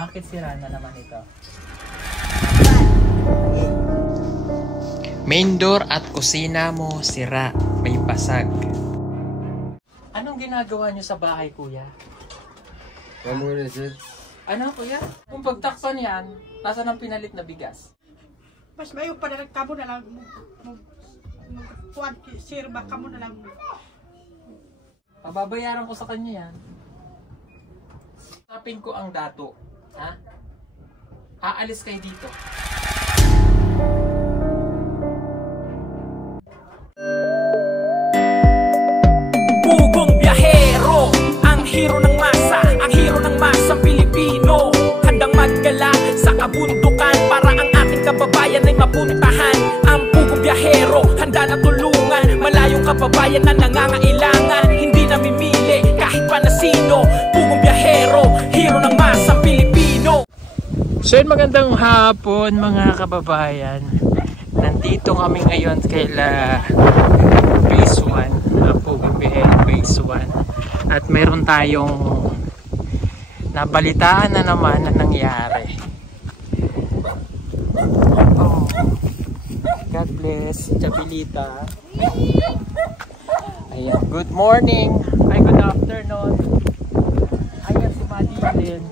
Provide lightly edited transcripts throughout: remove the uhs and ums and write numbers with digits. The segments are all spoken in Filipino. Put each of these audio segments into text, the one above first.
Bakit sira na naman ito? Main door at kusina mo sira, may basag. Anong ginagawa nyo sa bahay, kuya? Ano, kuya? Kung pagtakpan yan, nasa ng pinalit na bigas? Mas mayo pa na kamo na lang kuan sirba kamo na lang. Pababayaran ko sa kanya yan. Tapin ko ang dato. Ha? Aalis kayo dito. Pugong biyahero, ang hero ng masa, ang hero ng masa Pilipino. Handang maggala sa kabundukan para ang ating kababayan ay mapuntahan. Ang pugong biyahero, handa na tulungan malayong kababayan na nangangailangan. Hindi namimili kahit pa na sino. Pugong biyahero, hero ng masa Pilipino. So yun, magandang hapon mga kababayan. Nandito kami ngayon kaila Phase 1, Pugong Biyahero Phase 1. At meron tayong nabalitaan na naman na nangyari. Oh, God bless, Chabilita. Ayan, good morning. Ay, good afternoon. Ayan si Madeline.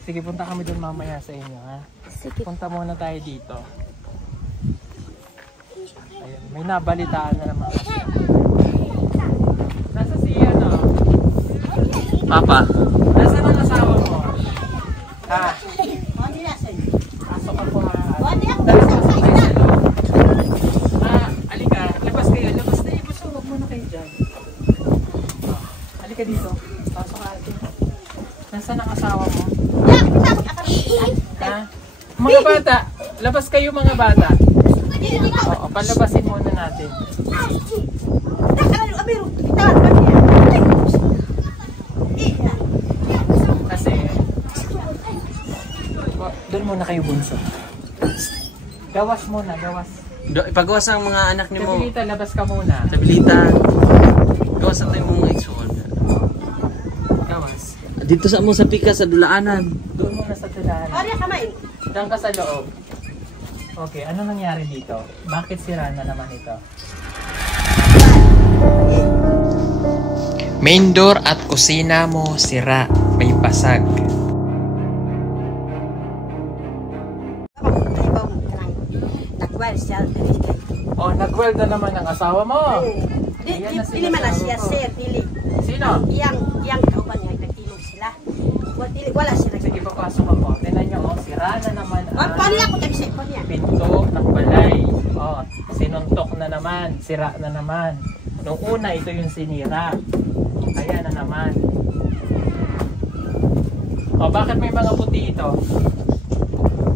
Sige, punta kami dun mamaya sa inyo, ha? Sige. Punta muna tayo dito. Ayan, may nabalitaan na naman kasi. Nasa si ano? Papa, Nasa ang asawa mo? Ha? Pasok ako, ha? Dahil sa tayo sa loob. Alika, labas kayo. Labas na, gusto, huwag muna kayo dyan. Alika dito. Pasok ka atin. Nasaan ang asawa mo? Ha? Mga bata, labas kayo mga bata. Oo, palabasin muna natin. Kasi, doon muna kayo bunso. Gawas muna, gawas. ipagawas ang mga anak ni mo. Chabilita, labas ka muna. Chabilita, gawas na tayo mga igsuon. Gawas. Dito sa mo sa pika sa dulaanan. Doon muna sa tulahan. Diyan ka sa loob. Okay, ano nangyari dito? Bakit sira na naman ito? Main door at kusina mo sira, may basag. Oh, nag-weld na naman ang asawa mo. Ayan na Dili man na siya asawa ko. sir, dili. Sino? Iyang kauban niya nagtilog sila. Wala sila. Sige, papasok ako. Tingnan nyo, oh, sira na naman ang Paano ako tagsi ko niya? pinto ng balay. Oh, sinuntok na naman, sira na naman. Noong una, ito yung sinira. Ayan na naman. Oh, bakit may mga puti ito?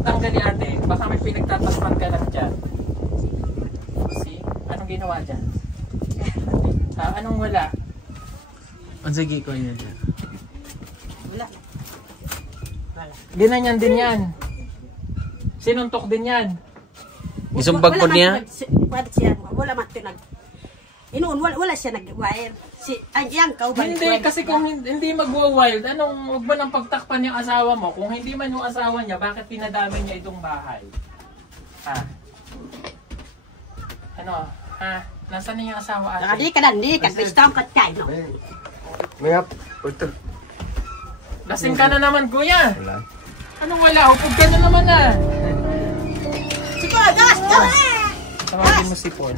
Tanggali ate, baka may pinagtatasman ka lang dyan. See? Anong ginawa dyan? Anong wala? Ang sige ko niya dyan. Wala. Ginanyan din yan. Sinuntok din yan. Isumbag po niya? Wala man tinag. Inuun wala siya nag-wire. Si iyang kauban. Hindi, kasi kung hindi magwa-wild, anong wag mo nang pagtakpan yung asawa mo? Kung hindi man yung asawa niya, bakit pinadami niya itong bahay? Ha? Ano? Ha? Nasaan na yung asawa ate? Hindi ka na, hindi ka. Bistang katay, no? Lasing ka na naman, kuya. Wala. Anong wala? Upog ka na naman ah. Sige, gas! Tawagin mo si Paul.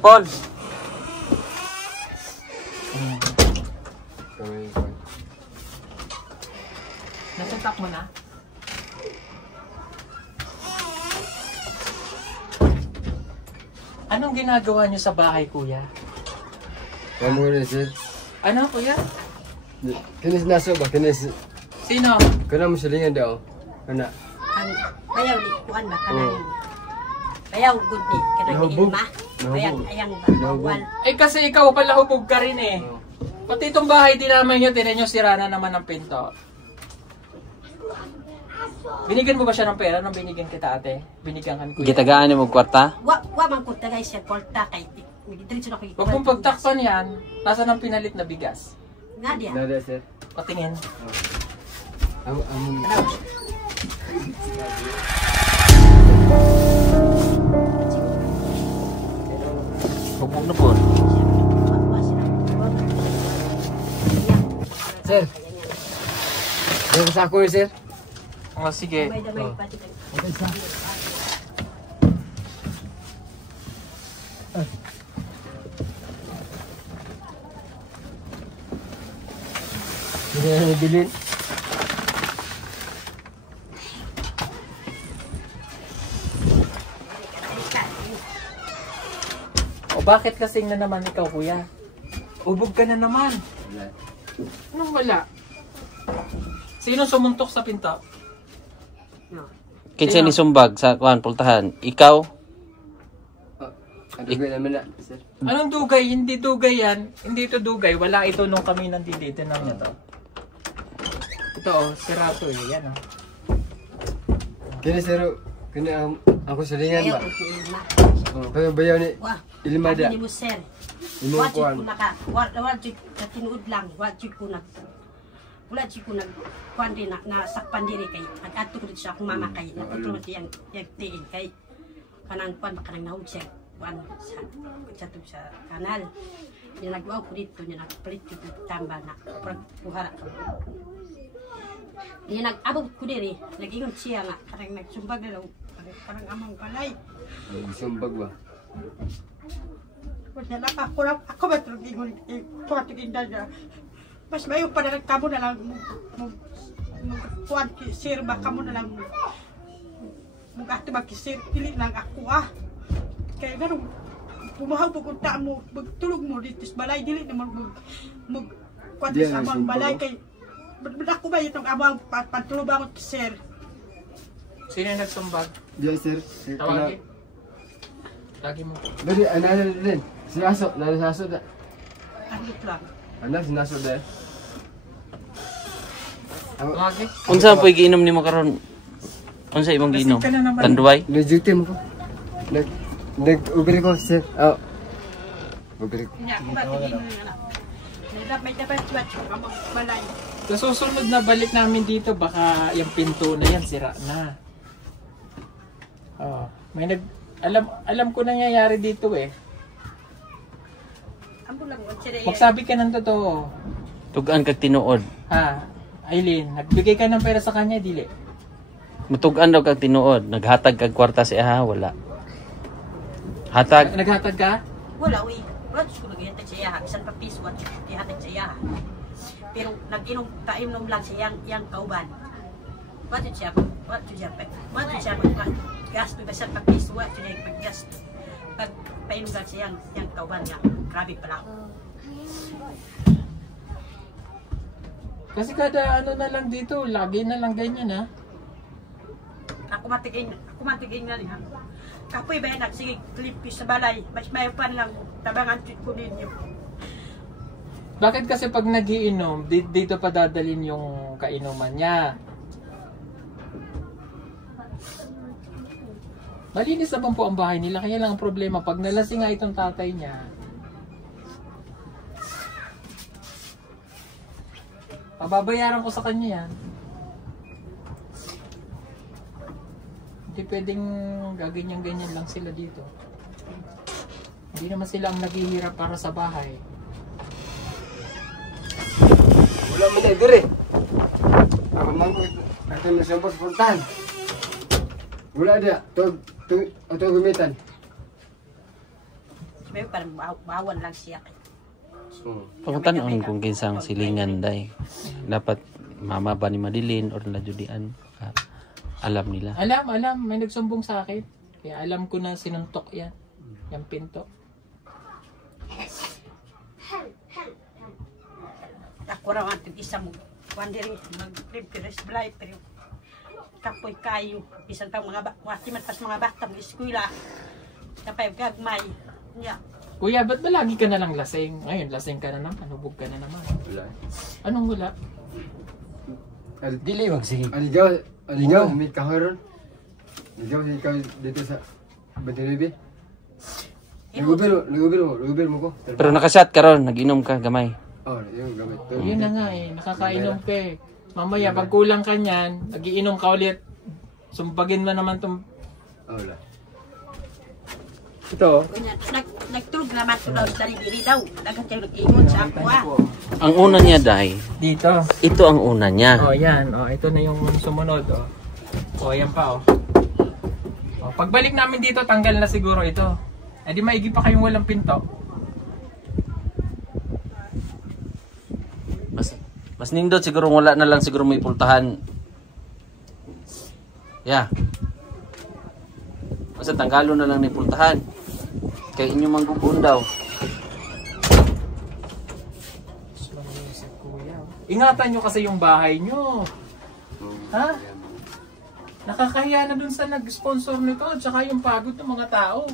Paul! Nasuntak mo na? Anong ginagawa niyo sa bahay, kuya? Ano, kuya? Kinis naso ba? Kinis. Sino? Kana mo silingan daw. Kana. Ayaw ni kuan ba kanang. Ayaw good ni kanang ilma. Ayang bawal. Eh kasi ikaw pala hubog ka rin eh. Pati itong bahay din naman nyo, tinan nyo sira na naman ng pinto. Binigyan mo ba siya ng pera nung binigyan kita ate? Binigyan ka ni kuya? Gitagaan mo kwarta? Wa man ko tagay siya kwarta kay Diretso na ko. Huwag mong pagtakpan yan. Nasaan ang pinalit na bigas? Nga diya. Nada, sir. Patingin. Hubog na po. Sir. Yung sako yun, sir. Oh, sige. Damay pati. Hindi na nabilin. O bakit kasing na naman ikaw, kuya? Ubog ka na naman. Anong wala? Sino sumuntok sa pinto? Kinsa ni sumbag sa kuan pultahan? Ikaw? Ano ba naman na, sir? Anong dugay? Hindi dugay yan. Hindi ito dugay. Wala ito nung kami nandito. Tinan niyo to. Ito oh, sirato eh. Yan oh. Kini, sir. Kini ako salingan Ayaw ba? ko ilma. Kaya bayaw ni Wah. Ilimada. Ni mo sir. Imo Wajib kuan. ko naka. Wajib na tinuod lang. Wajib ko nag. Wala siya ko nag. Kuan din na sakpan diri kay. Nag-adto ko dito sa akong mama kay. Natutulog yang tiin kay. Kanang kuan ba kanang nahog siya. Kuan sa kanal. Yung nagwaw ko dito niya nagpalit ko tamba na. Puhara. Yung nag-abot ko diri. Nag-ingon siya nga. Parang nagsumbag na lang. Parang amang balay. Sumbag ba? Ako ba ito nag-ingon? Tuwatigin na niya. Mas mayo pa na lang kamo na lang kuan sir ba kamo na lang mugato magkisir dili lang ako kaya ganun pumahaw pugunta mo magtulog mo dito sa balay dili na mag kuan sa amang balay kay ako ba itong amang pantulog ako sir. Sino yung nagsumbag? Diyan, sir. Tawagin. Lagi mo. Dali, ano din. Sinaso. Nanasaso na. Ano lang. Anak, sinaso na. Tawagin. Unsa po giinom nimo karon? Unsa imong giinom? Lasing ka na naman. Tanduay? Nag-duty mo ko. Nag-ubiri ko, sir. Ubiri ko. Nya ako ba tigin na. May dapat tuwat amang balay. Sa susunod na balik namin dito, baka yung pinto na yan, sira na. Oh, may alam ko nangyayari dito eh. Amo lang sir. Magsabi ka ng totoo. Tugan kag tinuod. Ha, Aileen, nagbigay ka ng pera sa kanya, dili? Mutugan daw kag tinuod. Naghatag kag kwarta sa iya, wala. Hatag. Naghatag ka? Wala, uy. Wala ko nag-ihatag sa iya. Bisan pa piso, wala ko ihatag sa iya. Pero nag-inom, kainom lang siya yang kauban. Wala siya gasto. Bisan pa piso, wala siya pag-gasto. Pag painom lang siya yang kauban niya. Grabe pala. Kasi kada ano na lang dito, lagi na lang ganyan ha. Ako matiging na niya. Kapoy ba yan, sige, klipis sa balay. Mas may pan lang, tabangan ko ninyo. Bakit kasi pag nagiinom, dito pa dadalhin yung kainuman niya? Malinis naman po ang bahay nila, kaya lang ang problema, pag nalasing nga itong tatay niya, pababayaran ko sa kanya yan. Hindi pwedeng gaganyan-ganyan lang sila dito. Hindi naman sila ang naghihirap para sa bahay. Wala mo na, dire. Ako man ko, ito na siyang pagpuntahan. Wala dia, ito gumitan. May parang bawan lang siya. Pagkatanon kung kinsang silingan day. Dapat mama ba ni Madilin or najudian. Alam nila. Alam. May nagsumbong sa akin. Kaya alam ko na sinuntok yan. Yung pinto. Ako raw ang isa mo. Wandering mag-prepare balay. Pero kapoy kayo. Isang pang mga bata mo eskwela. Kapay gagmay. Yeah. Kuya, ba't ba lagi ka na lang lasing? Ngayon, lasing ka na naman. Hubog ka na naman. Wala. Anong wala? Dili, magsige. Aligaw, may kahoy ron. Aligaw, ikaw dito sa Batiribi. Lugubir mo ko. Pero nakasat ka ron, nag-inom ka gamay. Oh, yung gamit. Yun na nga eh, nakakainom ka eh. Mamaya, pag kulang ka niyan, nagiinom ka ulit. Sumpagin mo naman itong... Wala. Ito. Nagtulog naman ito daw sa diri daw. Dagang kayo nag-ingon sa ako ah. Ang una niya, Day, Dito. ito ang una niya. Oh, yan. Oh, ito na yung sumunod. Oh, oh yan pa oh. Oh, pagbalik namin dito, tanggal na siguro ito. Eh di maigi pa kayong walang pinto. Mas nindot siguro wala na lang siguro may pultahan. Yeah. Basta tanggalo na lang ni pultahan. Kay inyo manggugun daw. Ingatan nyo kasi yung bahay nyo. Ha? Nakakahiya na dun sa nag-sponsor nito at saka yung pagod ng mga tao.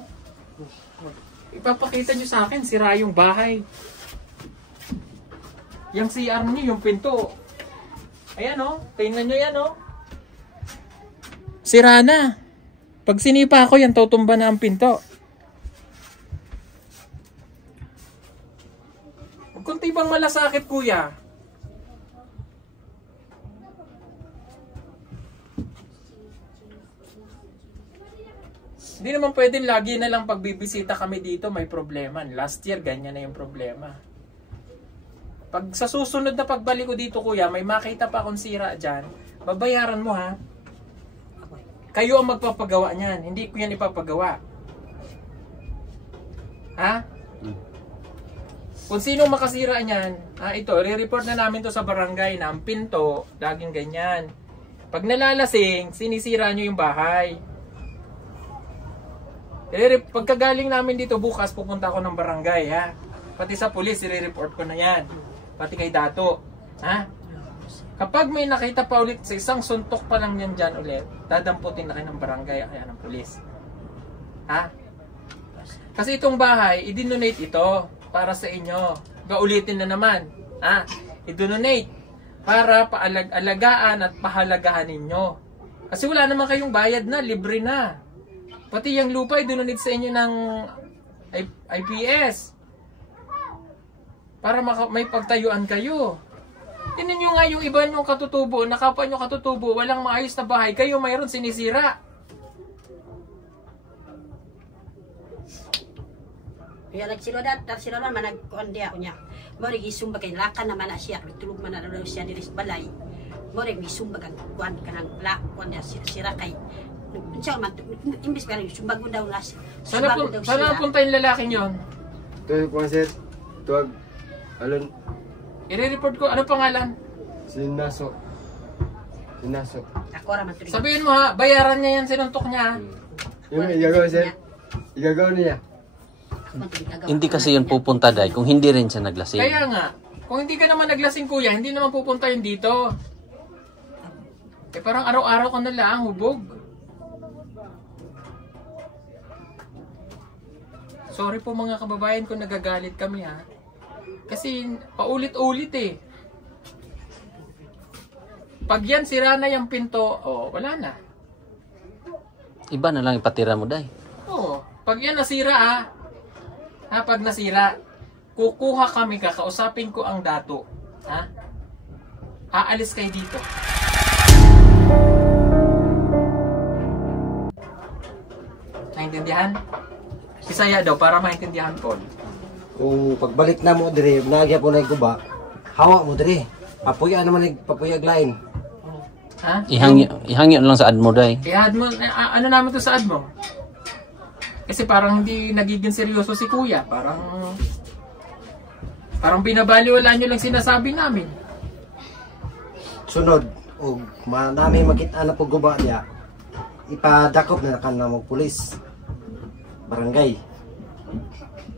Ipapakita nyo sa akin, sira yung bahay. Yung CR nyo, yung pinto. Ayan o, tingnan nyo yan o. Sira na. Pag sinipa ako yan, tutumba na ang pinto. Kunti bang malasakit kuya? Hindi naman pwedeng lagi na lang pagbibisita kami dito may problema. Last year, ganyan na yung problema. Pag sa susunod na pagbalik ko dito kuya, may makita pa akong sira dyan, babayaran mo ha. Kayo ang magpapagawa niyan, hindi ko yan ipapagawa. Ha? Kung sino makasira niyan, ito, re-report na namin to sa barangay na ang pinto, laging ganyan. Pag nalalasing, sinisira nyo yung bahay. Pagkagaling namin dito bukas, pupunta ako ng barangay, ha? Pati sa pulis, i-report ko na yan. Pati kay Dato. Ha? Kapag may nakita pa ulit, sa isang suntok pa lang yan dyan ulit, dadamputin na kayo ng barangay kaya ng pulis. Ha? Kasi itong bahay, i-donate ito para sa inyo. Gaulitin na naman. Ha? I-donate para paalag-alagaan at pahalagahan ninyo. Kasi wala naman kayong bayad na, libre na. Pati yung lupa, i-donate sa inyo ng IPS. Para may pagtayuan kayo. Tingnan nyo nga yung iba nyong katutubo, nakapa nyo katutubo, walang maayos na bahay, kayo mayroon sinisira. Kaya nagsilodat, nagsilodat man nagkuandi ako niya. Morig isumba kay lakan naman na siya, tulog man na daw siya diri sa balay. Morig isumba kang kuan kanang kuan niya sira kay. Siya man imbis pero sumbag mo daw nas. Sana punta yung lalaking yon. Tuwag po sir. Tuwag. Alon. I-report ko, ano pangalan? Sinaso. Ako ra man tuloy. Sabihin mo ha, bayaran niya yan, sinuntok niya. Yung igagawa sir. Igagawa niya. Hindi kasi yun pupunta, Day, kung hindi rin siya naglasing. Kaya nga, kung hindi ka naman naglasing kuya, hindi naman pupunta yun dito. Eh parang araw-araw ka na lang, hubog. Sorry po mga kababayan kung nagagalit kami ha. Kasi paulit-ulit eh. Pag yan sira na yung pinto, wala na. Iba na lang ipatira mo, Day. Pag yan nasira pag nasira, kukuha kami, kakausapin ko ang Dato. Ha? Aalis kayo dito. Naintindihan? Isaya daw para maintindihan ko. Kung pagbalik na mo dire, nagya po na guba, hawa mo dire. Papuya naman papuyag lain. Ha? Ihangyo lang sa admo, Day. Ihad mo, ano namin to sa ad mo? Kasi parang hindi nagiging seryoso si kuya. Parang binabaliwala nyo lang sinasabi namin. Sunod, og manami makita na po guba niya, ipadakop na kan na mo pulis. Barangay.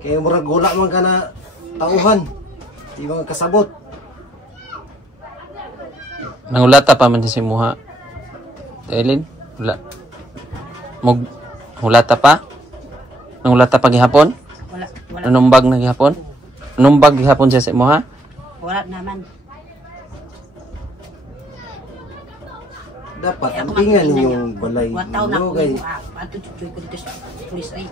Kaya murag gula man ka na tauhan. Di mga kasabot. Nangulata pa man si Muha. Eileen? Wala. Hulata pa? Nangulata pa gihapon? Wala. Nanumbag na gihapon? Nanumbag gihapon siya sa Muha? Wala naman. Dapat ang tingnan yung balay Wataw na mo ko kay ato tutoy ko dito sa pulis ay.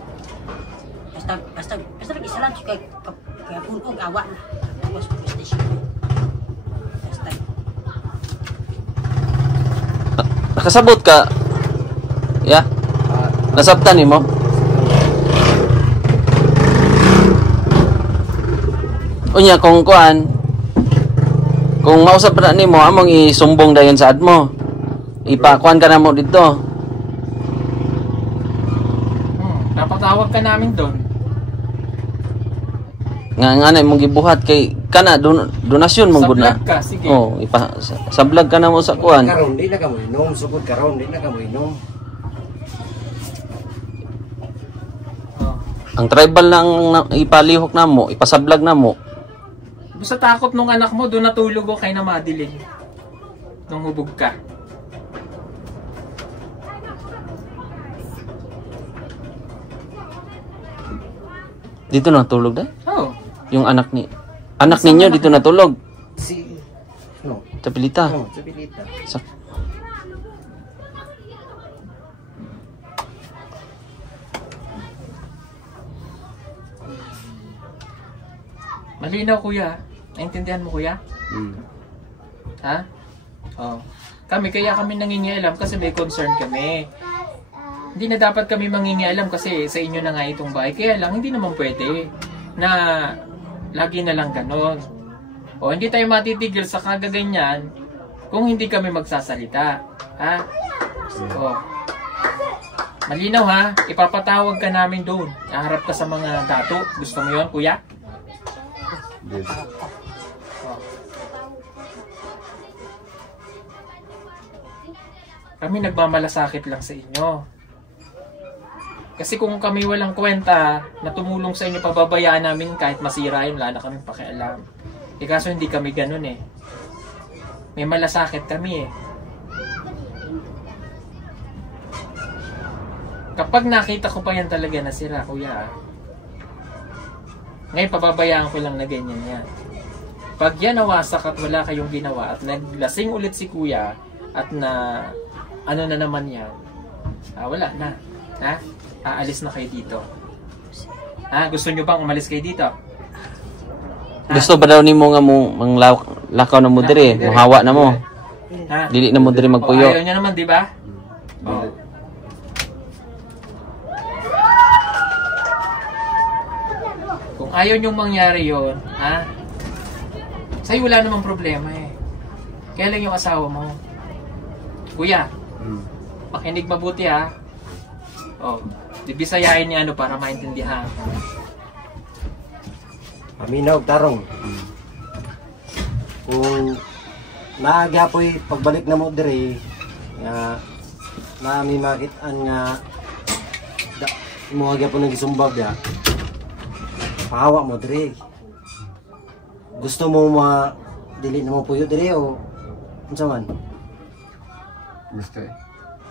basta isa lang kaya punog awa na. Tapos station. Basta. Nakasabot ka? Ya? Nasabtan mo? Unya kung kuan, kung mausap na nimo among isumbong dayon sa admo. Ipakuan ka na mo dito. Napatawag ka namin doon. Nga mong gibuhat kay kana donasyon mong gud na. Sa vlog ka, sige. Oh, sa vlog ka na mo sa kuan. Karon di na ka mo inom, sugod karon di na ka mo inom. Ang tribal lang ipalihok na mo, ipasablag na mo. Basta takot nung anak mo, doon natulog o kay na madilim. Nung hubog ka. Dito natulog dai? Oo. Yung anak ninyo dito natulog. Si no, Sa pilita. no, sa pilita. Sa Malinaw kuya. Naintindihan mo kuya? Ha? Oh. Kaya kami nangingialam kasi may concern kami. Hindi na dapat kami mangingialam kasi sa inyo na nga itong bahay. Kaya lang, hindi naman pwede na lagi na lang ganon. O, hindi tayo matitigil sa kagaganyan kung hindi kami magsasalita. Ha? O. Malinaw ha? Ipapatawag ka namin doon. Naharap ka sa mga dato. Gusto mo yun, kuya? Yes. Kami nagmamalasakit lang sa inyo. Kasi kung kami walang kwenta na tumulong sa inyo, pababayaan namin kahit masira yun, wala na kaming pakialam. Kaso hindi kami ganun eh. May malasakit kami eh. Kapag nakita ko pa yan talaga nasira, kuya, ngayon pababayaan ko lang na ganyan yan. Pag yan nawasak at wala kayong ginawa at naglasing ulit si kuya at na ano na naman yan, wala na. Ha? Aalis na kayo dito. Ha? Gusto nyo bang umalis kayo dito? Ha? gusto ba daw nimo nga mo lakaw na mo dire, muhawa na mo. Ha? Dili na mo dire magpuyo. Ayaw nyo naman, di ba? Oh. Kung ayaw nyong mangyari yon, ha? Sa'yo wala namang problema eh. Kaya lang yung asawa mo. Kuya, makinig mabuti ha. Oh, bibisayain niya ano para maintindihan. Paminaw tarong. Kung naaga po'y pagbalik na mo dire nga nami makitaan nga mo aga po nagisumbag ya. Pahawa mo dire. Gusto mo dili na mo puyo dire o unsa man? Gusto eh.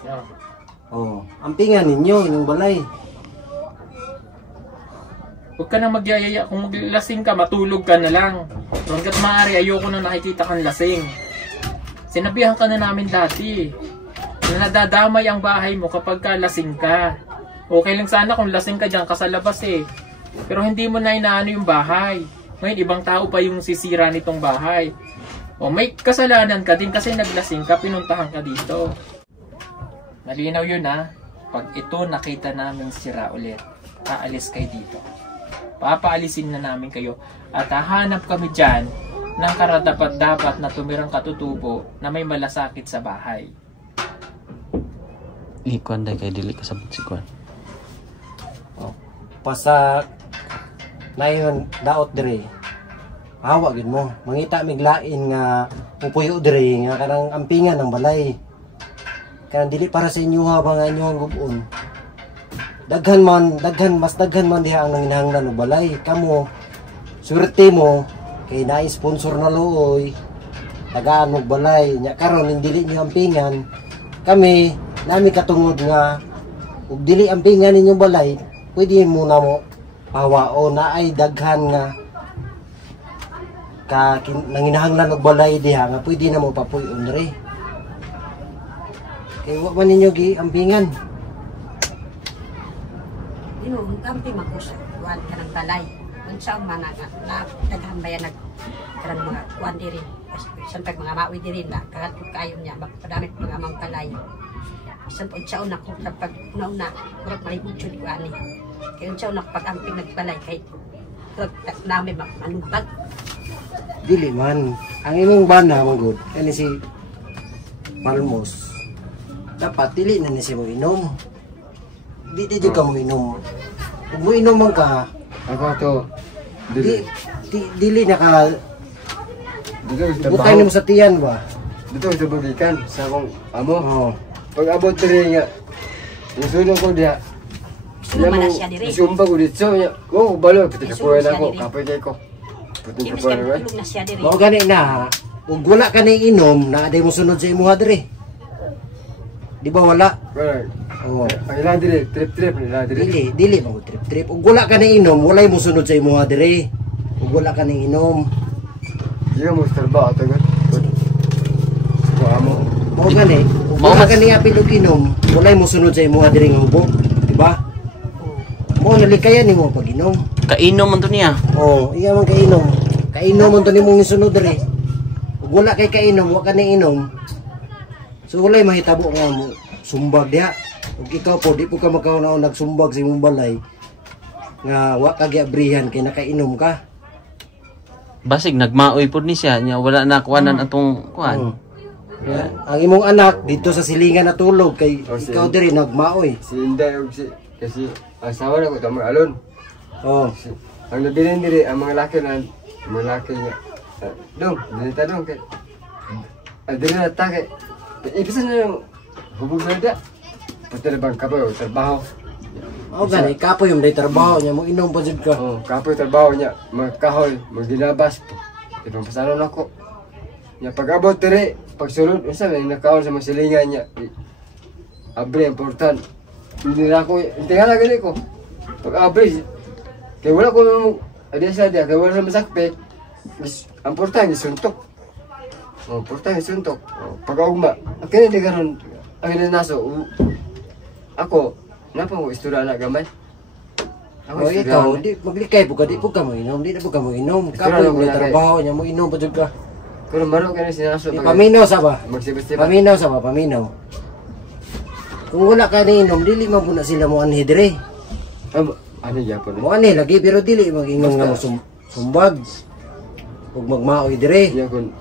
Yeah. Oh, ampingan ninyo inyong balay. Huwag ka na magyayaya. Kung maglasing ka, matulog ka na lang. Hanggat maaari, ayoko na nakikita kang lasing. Sinabihan ka na namin dati na nadadamay ang bahay mo kapag ka lasing ka. Okay lang sana kung lasing ka dyan ka sa labas eh. Pero hindi mo na inaano yung bahay. Ngayon, ibang tao pa yung sisira nitong bahay. O may kasalanan ka din kasi naglasing ka, pinuntahan ka dito. Malinaw yun ha. Pag ito nakita namin sira ulit, aalis kayo dito. Papaalisin na namin kayo at hahanap kami dyan ng karapat-dapat na tumirang katutubo na may malasakit sa bahay. Ikuan day kay dili kasabot si kuan. Oh, pasa nayon daot dire. Hawa gid mo. Mangita miglain nga pupuyo dire nga kanang ampingan ng balay. Kanang dili para sa inyo ha nga inyong gubon. Mas daghan man diha ang nanginahanglan og balay. Kamo swerte mo kay naay sponsor na looy. Tagaan og balay nya karon dili niyo ampingan. Kami nami katungod nga ug dili ampingan ninyong balay, pwede mo na mo pawao na ay daghan nga nanginahanglan og balay diha nga pwede na mo papuyon diri. Kay wa man ninyo gi ampingan. Ino, ang kampi makusa. kuan kanang balay. Unsa man na daghan bayan kanang mga kuan diri. Bisan pag mga mawi diri na kagadto kayo niya magpadamit mga amang balay. Bisan unsa una ko sa pag nauna murag malibutyo di ani. Kay unsa una pag-amping nagbalay kay nami manubag. Dili man. Ang imong bana man gud kani si Palmos. Dapat dili na ni siya mo inom. Di ka mo inom. Kung mo inom man ka, Ako to. Dili. dili na ka Dito sa butay mo sa tiyan ba? Dito sa bagikan sa akong amo. Oo. Pag abot diri nga. Isulong ko diha. Sumama na siya diri. Sumba ko dito niya. Oh, balo pati kapuan Isulong siya ako. diri. Kapoy kay ko. Putin Ibig kapuan sabihin ko. tulog na siya diri. Mao gani na. Ug wala ka na inom, na aday mo sunod sa imuha diri. Di ba wala? Well, Oo. ang ilan diri, trip nila diri. Dili mo trip. Ug wala ka na inom, walay mo sunod sa imuha diri. Ug wala ka na inom. Iya mo trabaho to gud. Ko amo. Mao gani. Ug wala ka ni apil og inom, walay mo sunod sa imuha diri nga hubog, di ba? Mo nalikayan nimo pag inom. Kainom man to niya. Oh, iya man kainom. Kainom man to nimong isunod diri. Ug wala kay kainom, wa ka na inom. So walay mahitabo nga mo sumbag diha. Ug ikaw po di po ka makauna nagsumbag sa imong balay nga wa ka giabrihan kay nakainom ka. Basig nagmaoy pud ni siya nya wala na kuanan atong kuan. Yeah. Ang imong anak dito sa silingan natulog kay ikaw diri nagmaoy. Si Inday og si kasi asawa na ko tamo alon. Oh. Ang nabilin diri ang mga laki na mga laki niya. Dong, dinita dong kay. Diri na ta kay. Ibig na yung hubog na da. Pati na bang kapoy trabaho. Mao gani kapoy yung day trabaho niya mo inom pa jud ka. Oh, kapoy trabaho niya, magkahoy, magilabas. Ibang pasanon ako. Nya pag-abot diri, pagsulod unsa may nakaon sa masilingan niya. Abre important. Hindi na ako, tingala gani ko. Pag-abre, kay wala ko nung adya dia, kay wala sa masakpe. Ang important isuntok. Oh, important isuntok. Oh, pag-augma, kaya di karon ang naso. Ako, napa ko istorya na gamay. Oh, ikaw di maglikay po ka di po ka mo inom, di na po ka mo inom. Kapoy yung day trabaho niya mo inom pa jud ka. Pero maro ka na sinaso. Paminaw sa ba? Magsibas-sibas. Paminaw sa ba? Paminaw. Kung wala ka na inom, dili man po na sila mo anhi dire. Ano yapon? Mo anhi lagi pero dili mag-inom nga mo sumbag. Ug magmaoy dire. Iya kun.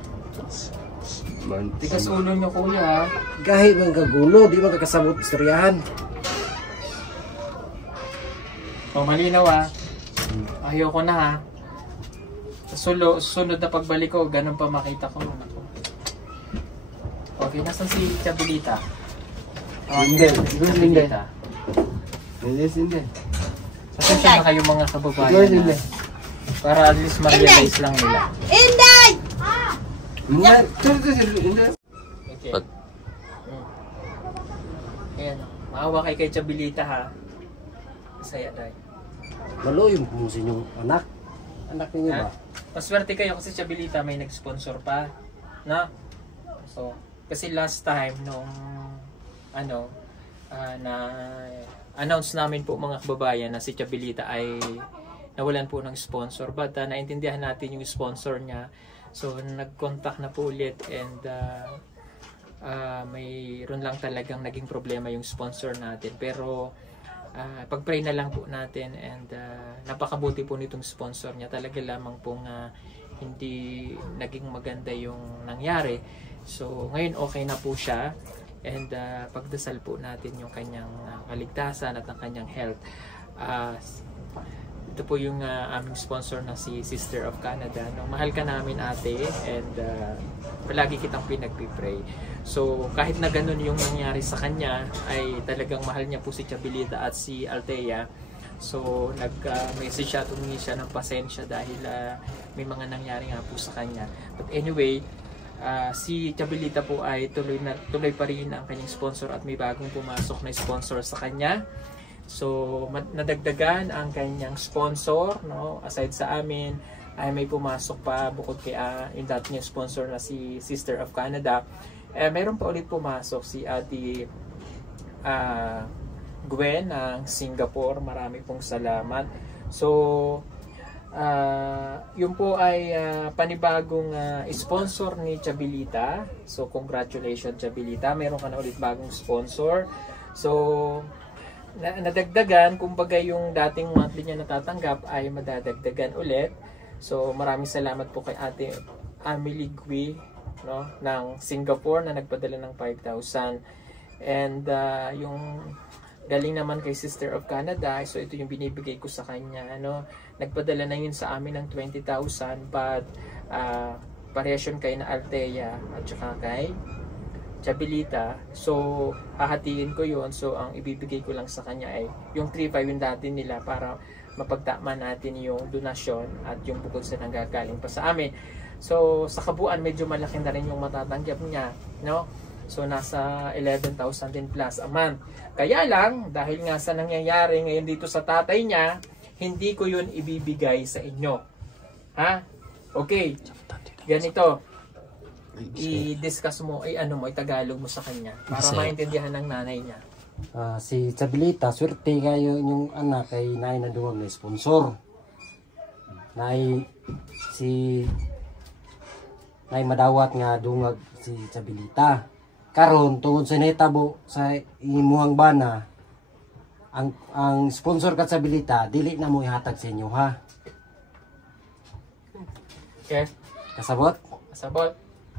Mantik. Tigas ulo niyo kuya ha. Gahi man kagulo, di man kakasabot istoryahan. O malinaw ha. Ayoko na ha. Sa sunod na pagbalik ko, ganun pa makita ko. Okay, nasan si Chabilita? Hindi, siguro hindi. Chabilita. Yes, hindi. Pasensya na kayo mga kababayan Siguro hindi. para at least ma-realize lang nila. Inday! Hindi. Okay. Ayan, maawa kay Chabilita ha. Masaya dahil. Maloy mo sa inyong anak. Anak niyo ba? Maswerte kayo kasi Chabilita may nag-sponsor pa, no? So, kasi last time nung na announce namin po mga kababayan na si Chabilita ay nawalan po ng sponsor, but naintindihan natin yung sponsor niya. So, nag-contact na po ulit and mayroon lang talagang naging problema yung sponsor natin. Pero pag-pray na lang po natin and napakabuti po nitong sponsor niya. Talaga lamang pong hindi naging maganda yung nangyari. So ngayon okay na po siya and pagdasal po natin yung kanyang kaligtasan at ang kanyang health. Ito po yung aming sponsor na si Sister of Canada. No, mahal ka namin ate and palagi kitang pinagpipray. So kahit na ganun yung nangyari sa kanya ay talagang mahal niya po si Chabilita at si Althea. So nag-message siya, tumingi siya ng pasensya dahil may mga nangyari nga po sa kanya. But anyway, si Chabilita po ay tuloy pa rin ang kanyang sponsor at may bagong pumasok na sponsor sa kanya. So nadagdagan ang kanyang sponsor, no? Aside sa amin ay may pumasok pa bukod kay yung dati niya sponsor na si Sister of Canada. Meron pa ulit pumasok si Ate Gwen ng Singapore. Marami pong salamat. So, yun po ay panibagong sponsor ni Chabilita. So, congratulations Chabilita. Meron ka na ulit bagong sponsor. So, nadagdagan, kumbaga yung dating monthly niya natatanggap ay madadagdagan ulit. So, maraming salamat po kay Ate Amelie Gui, no, ng Singapore na nagpadala ng 5,000. And yung galing naman kay Sister of Canada, so ito yung binibigay ko sa kanya, ano, nagpadala na yun sa amin ng 20,000, but variation kay na Althea at saka kay Chabilita, so hahatiin ko yun. So ang ibibigay ko lang sa kanya ay yung 3,500 yung dati nila para mapagtama natin yung donasyon at yung bukod sa nanggagaling pa sa amin. So sa kabuuan medyo malaki na rin yung matatanggap niya, no? So nasa 11,000 din plus a month. Kaya lang, dahil nga sa nangyayari ngayon dito sa tatay niya, hindi ko yun ibibigay sa inyo. Ha? Okay. Ganito. I-discuss mo, i-Tagalog mo sa kanya para maintindihan ng nanay niya. Si Chabilita, swerte kayo yung anak kay naay na duwag na sponsor. Naay madawat nga dungag si Chabilita. Karon tungod sa netabo sa imuhang bana, ang sponsor ka sa Chabilita dili na mo ihatag sa inyo, ha? Okay? Kasabot? Kasabot.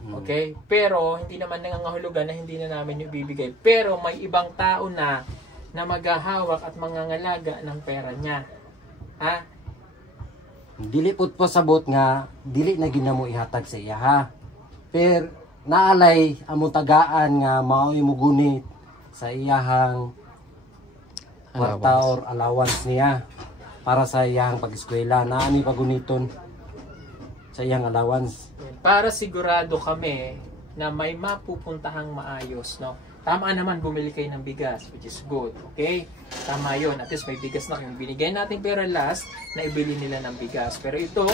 Okay? Pero hindi naman nangangahulugan na hindi na namin yung bibigay. Pero may ibang tao na maghahawak at mangangalaga ng pera niya. Ha? Dili pud po sabot nga dili na ginamo ihatag sa iya, ha. Pero naalay among tagaan nga mao'y mugunit sa iyahang kwarta or allowance niya para sa iyahang pag-eskwela. Naani paguniton sa iyang allowance. Para sigurado kami na may mapupuntahang maayos, no? Tama naman bumili kayo ng bigas, which is good, okay? Tama yun, at least may bigas na yung binigay natin pera last na ibili nila ng bigas. Pero ito,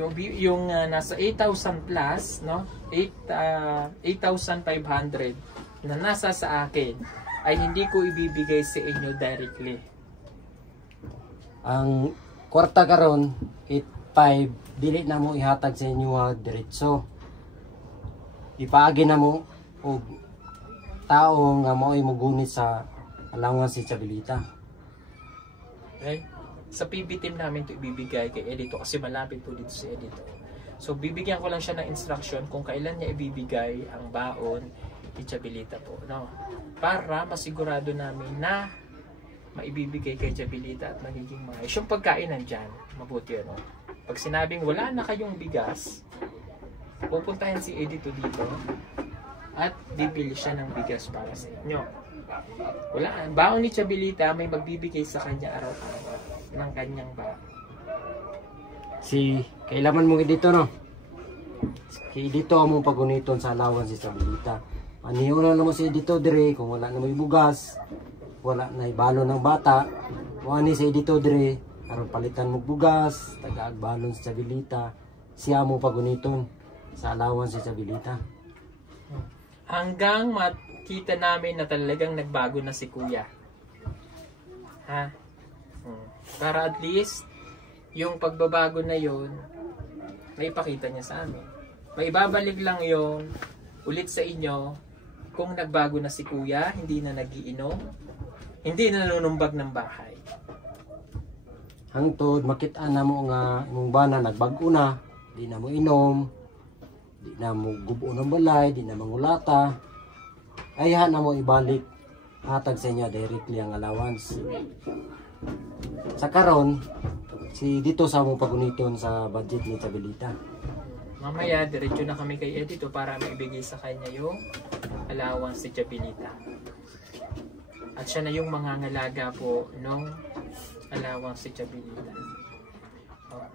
yung nasa 8,000 plus, no? 8,500 na nasa sa akin ay hindi ko ibibigay sa inyo directly. Ang kwarta karon 8,500 dili na mo ihatag sa inyo diretso. Ipaagi na mo og tao nga mao'y mugunit sa allowance si Chabilita. Okay? Sa PB team namin ito ibibigay kay Edito kasi malapit po dito si Edito. So bibigyan ko lang siya ng instruction kung kailan niya ibibigay ang baon ni Chabilita po, no? Para masigurado namin na maibibigay kay Chabilita at magiging maayos yung pagkain nandyan. Mabuti, no? Pag sinabing wala na kayong bigas, pupuntahin si Edito dito at bibili siya ng bigas para sa inyo. Wala, baon ni Chabilita may magbibigay sa kanya araw-araw ng kanyang baon. Si kailaman mo dito, no? Kay dito among paguniton sa allowance si Chabilita. Aniyo na naman si dito dire kung wala na may bugas, wala na ibalo ng bata. O ani si dito dire aron palitan mo bugas, taga-agbalon si Chabilita. Siya mo paguniton sa allowance si Chabilita. Hanggang makita namin na talagang nagbago na si Kuya. Ha? Para at least yung pagbabago na yun may ipakita niya sa amin. May ibabalik lang yung ulit sa inyo kung nagbago na si Kuya, hindi na nagiinom, hindi na nanunumbag ng bahay. Hangtod makita na mo nga imong bana nagbago na, di na mo inom, di na mo gubo ng balay, di na mangulata. Ayahan na mo ibalik hatag sa inyo directly ang allowance. Sa karon si dito sa among paguniton sa budget ni Chabilita. Mamaya diretso na kami kay Edito para maibigay sa kanya yung allowance si Chabilita. At siya na yung mangangalaga po nung allowance si Chabilita. Oh.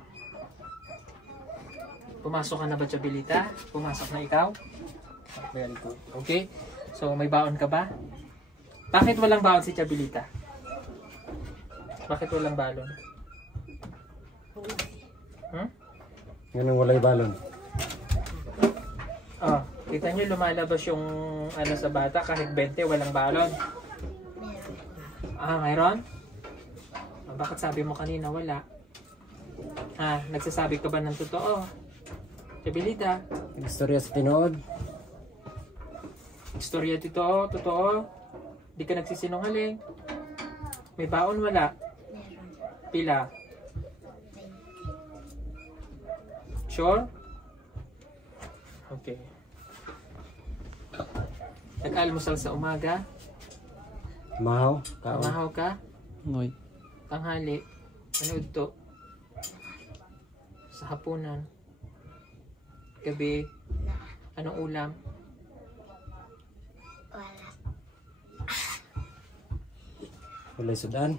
Pumasok ka na ba, Chabilita? Pumasok na ikaw? Very good. Okay? So, may baon ka ba? Bakit walang baon si Chabilita? Bakit walang balon? Ganun walay balon. Oh, kita nyo lumalabas yung ano sa bata kahit 20 walang balon. Ah, mayroon? Ah, bakit sabi mo kanina wala? Ha? Nagsasabi ka ba ng totoo? Jabilita? Istorya sa tinuod. Istorya totoo? Di ka nagsisinungaling? May baon wala? Pila? Sure? Okay. Nag-almusal sa umaga? Mahaw. Mahaw ka? Ngoy. Tanghali? Manood to? Sa hapunan? Gabi? Anong ulam? Walay sudan.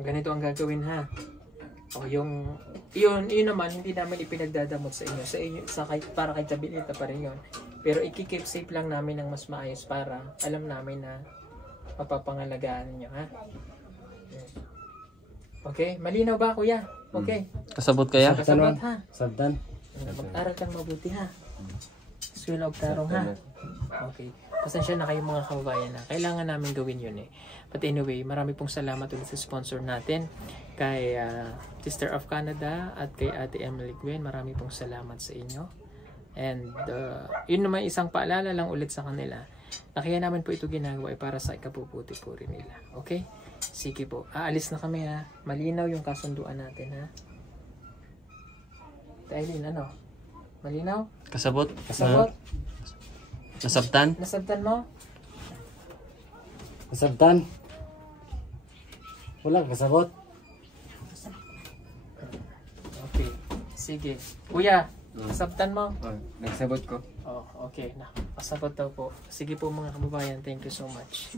Ganito ang gagawin ha. O yung yun naman hindi namin ipinagdadamot sa inyo. Sa inyo para kay Jabilita pa rin yun. Pero i-keep safe lang namin ng mas maayos para alam namin na mapapangalagaan niyo ha. Okay, malinaw ba kuya? Okay. Kasabot kaya? Kasabot ha. Sabdan. Mag-aral kang mabuti ha. Swila og tarong ha. Okay. Pasensya na kayo mga kababayan na. Kailangan namin gawin yun eh. But anyway, marami pong salamat ulit sa sponsor natin. Kay Sister of Canada at kay Ate Emily Gwen. Marami pong salamat sa inyo. And yun naman isang paalala lang ulit sa kanila. Na kaya namin po ito ginagawa para sa ikabubuti po rin nila. Okay? Sige po. Aalis na kami ha. Malinaw yung kasunduan natin ha. Tailin, ano? Malinaw? Kasabot? Kasabot? Nasabtan? Nasabtan mo? Sabdan. Wala kasabot. Okay. Sige. Kuya, nasabtan mo? Oh, nagsabot ko. Oh, okay na. Pasabot daw po. Sige po mga kababayan. Thank you so much.